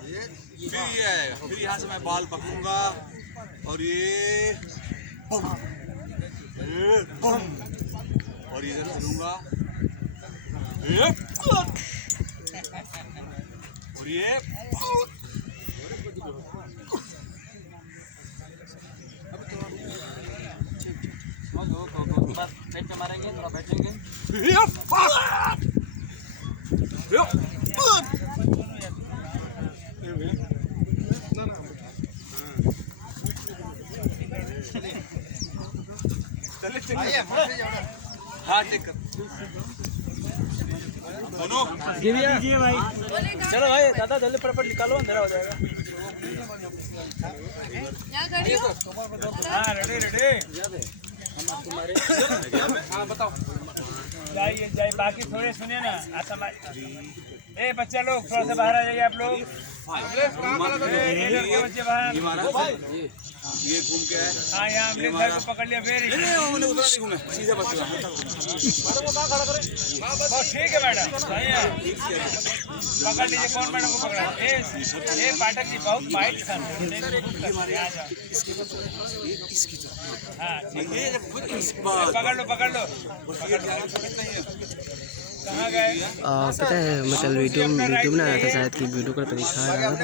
फिर ये आएगा, फिर यहाँ से मैं बाल पकड़ूंगा और ये बम, और ये चलूंगा और ये बस पेट पे मारेंगे, थोड़ा बैठेंगे। हाँ ठीक कर दोनों दीजिए भाई। चलो भाई दादा जल्दी फटाफट निकालो, अंधेरा हो जाएगा। हाँ रेडी रेडी। हाँ बताओ जाइए जाइए, बाकी थोड़े सुनिए ना। ए बच्चा लोग थोड़ा सा बाहर आ जाइए आप लोग। बच्चे बाहर। ये घूम के है। हाँ यहाँ अमृत भाई को पकड़ लिया फिर। मैंने उतना नहीं घूमना, सीधा बस ठीक है मैडम, सही है। पकड़ लीजिए। कौन मैडम को पकड़ा? ये पाठक जी बहुत माइट खान। हाँ पकड़ लो पकड़ लो। कहाँ गए? पता है मैं कल वीडियो बना रहा था, शायद कि वीडियो का तरीका आ रहा था।